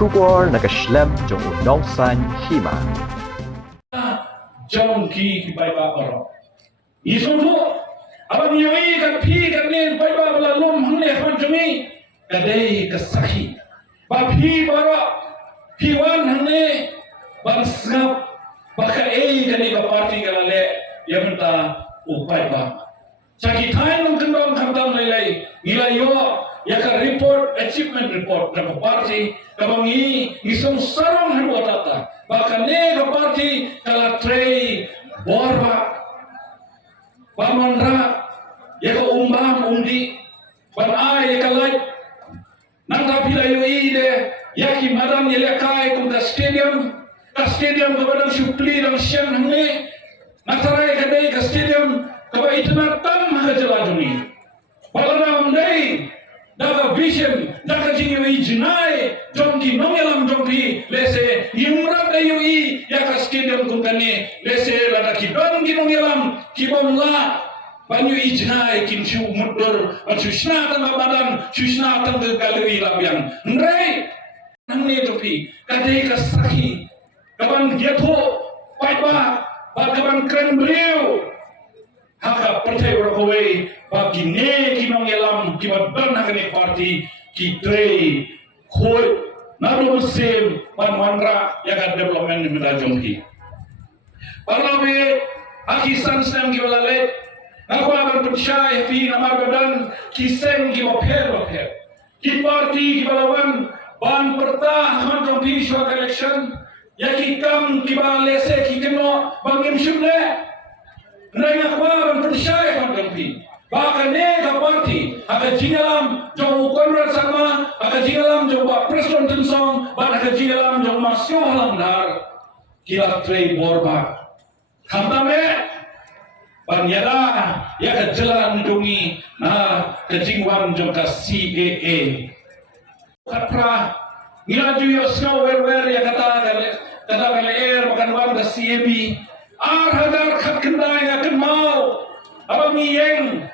bersyukur nak Islam jong unongsan hima. Jom ki bai ba oro. Isu tu abang yoi kan pi kan nen bai ba bala lom hang ne fan jumi kadai kesahi. Ba pi bara pi wan hang ne ban snap baka kan ba party kan le ya minta upai ba. Caki thai nong kendong khamdam lai nilai yo ya ka report achievement report ka party kabangi isong sarong hanu atata baka ne ka party kala trei borba pamandra ya ka umbang undi ban ai kalai nanda pilayo ide ya ki madam yele kai kum da stadium ka badang supli dang sian hangne natarai ka dei ka stadium ka ba itna tam ha jalajuni balanam dei daga vision daga jingi jinai jongki nongelam jongki lese yumra dayui ya stadium kungkane lese lada ki dongi nongelam ki bomla banyu jinai kin shu mudur achushna tang badan shushna tang galui labiang ndrei nangne topi kadai ka sakhi kaban getho paiba ba kaban kren beliau haka percaya berkowe bagi ne kinong elam kibat bana kene party ki trei khoi naru sem pan wanra yaga development ni meda jomki parlame akisan sem ki balale aku akan percaya fi namar badan ki sem ki bapher ki party ki balawan ban pertah han jomki shwa election yaki kam ki balese ki keno bangim shule Naya kawan percaya pada kami. Bahkan nega parti, agak jingalam jauh konrad sama, agak jingalam jauh presiden tensong, agak jingalam jauh masih halang dar. Kila trei borba. Kantame, banyada, ya kejalan dungi, nah kejingwan jauh ke CAA. Katra, ngilaju yo snow wer ya kata air makan wan ke CAB. Hadar kat kendai akan mau abang yang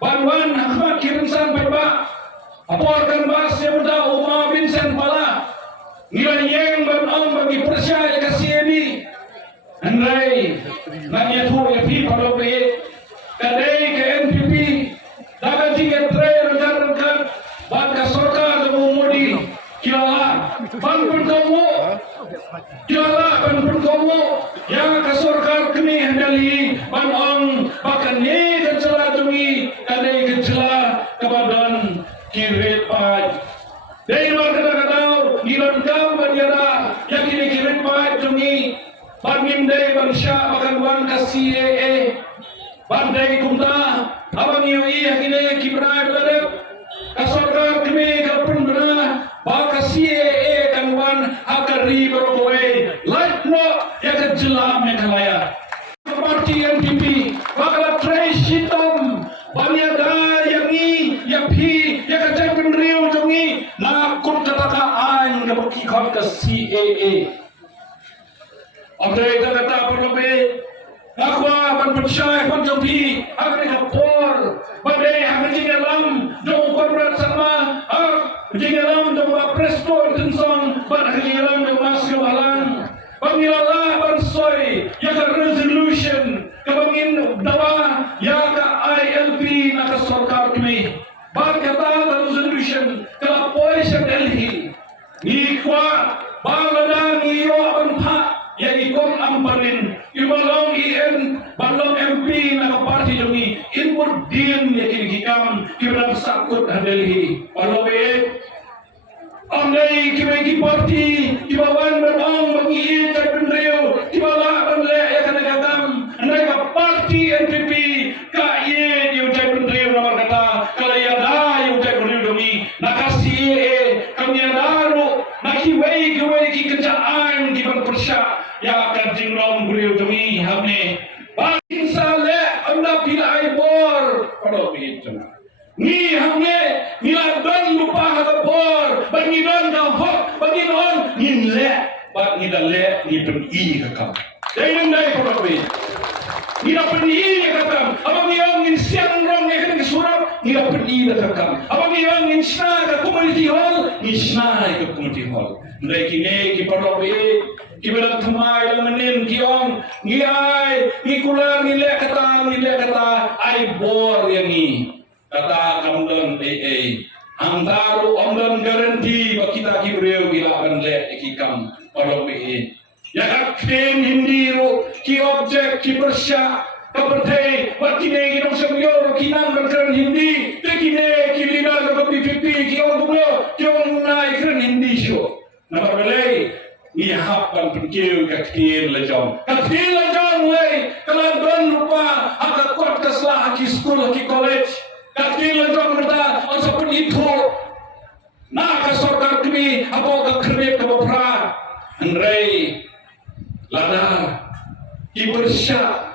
banwan Ahmad kirimsan baik aporkan bas yang muda Umar bin Sen pala nilai yang banong bagi percaya kasih ini andai nanya tu ya pi pada be kadai ke NPP dapat tiga tray rekan ban ka sorka mudi kila ban pun kamu kila ban pun kamu ya kasorkar kini handali banong bahkan ni kecela tungi kadai kecela kebadan kirit paj dari luar kata-kata gilan kau banjara yang kini kirit paj tungi bangim day bangsya bahkan wan kasih bandai kumta abang yui yang kini kibra berada kasorkar kini kapun berada bakasih kan wan akari berkowe light no ya kecela mekalaya parti NPP bakal trace hitam banyada yang ni ya pi ya kacang penriu jongi nakut katakaan ke berkikot ke CAA Andre kata perlebe aku akan percaya pun jopi akan kapor badai akan jingalam jong korban sama jingalam jong presto tensong bar jingalam jong masuk halang Pangilalah bansoi ya ka resolution kabangin dawa ya ka ILP na ka sarkar kami bagata resolution ka poison Delhi ni kwa balada ni yo anpa ya ikom amparin ibalong IN balong MP na ka party jongi inward din ya kinikam kibang sakut Delhi palobe Andai kibagi parti kibawan berong bagi cak penriu kibala penle ya kana gatam andai ka parti NPP ka ye yu cak penriu nomor kata kala ya da yu cak penriu domi nakasi kami daru nakiwei ki kejaan kibang persya ya kan jingrong penriu domi hamne bangin sale anda pilai bor pada begitu ni hamne niladan lupa ha bor bagi don ka hok bagi don nile bag ni dalle ni pen i ka dai nang dai ko be ni na pen i ka abang yang ngin siang rong ne kan surap ngira pergi dekam. Apa ngira ngisna ke community hall, ngisna ke community hall. Mulai kini kiparok kibalang tumay lang manin kiong ngiay ngikular ngile kata ay bor yangi kata kamdon ang taro omdon garanti bakita kibreo gilaban le ikikam parok yak hindi ro ki object ki bersya kapatay watine ginong semyo kinang kan hindi tekine kilina ko pipipi ki on dulo ki on nai kan hindi show number belay ihapkan pikir kakir lejong lay kalau don lupa agak kuat keslah ki school ki college kakir lejong merta asapun itu na ka sorkar kini apa ka kredit ka bapra andrei lada ibersya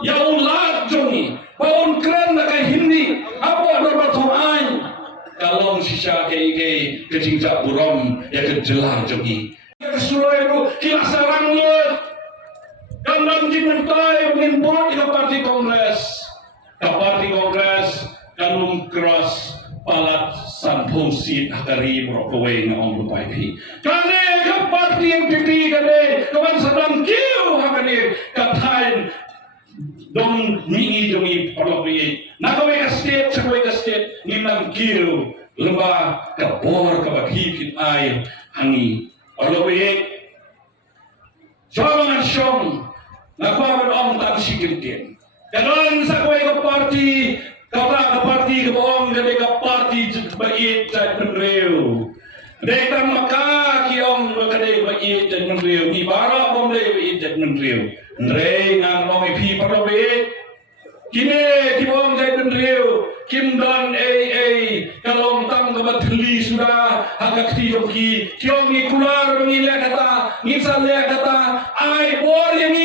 ya ulat jongi baun keren na kay hindi apa normal tuan kalau sisa kay kecingca burom ya kejelar jongi kesulai itu kilasarang lo kandang jimentai mungkin board ke parti kongres kalung cross palat sampung sit akari merokowai na om lupai pi kane ke parti yang pipi kane kawan sedang kiu hakane katain dong mingi jongi parlopi nakawai ke state ninam kiu lembah kabor kabahipit air hangi parlopi jangan syong nakawai om tak sikirkin kanon sa kawai ke parti kata ke bohong dari ke parti bait dan menreu deka maka kiong kadai bait dan menreu ni bara bom dai bait dan menreu nrei ngang long pi parobeit kine ki bohong dan menreu kim dan kalong tang ke batli sudah agak ti kiong ni kular ngile kata ngisal le kata ai bor yang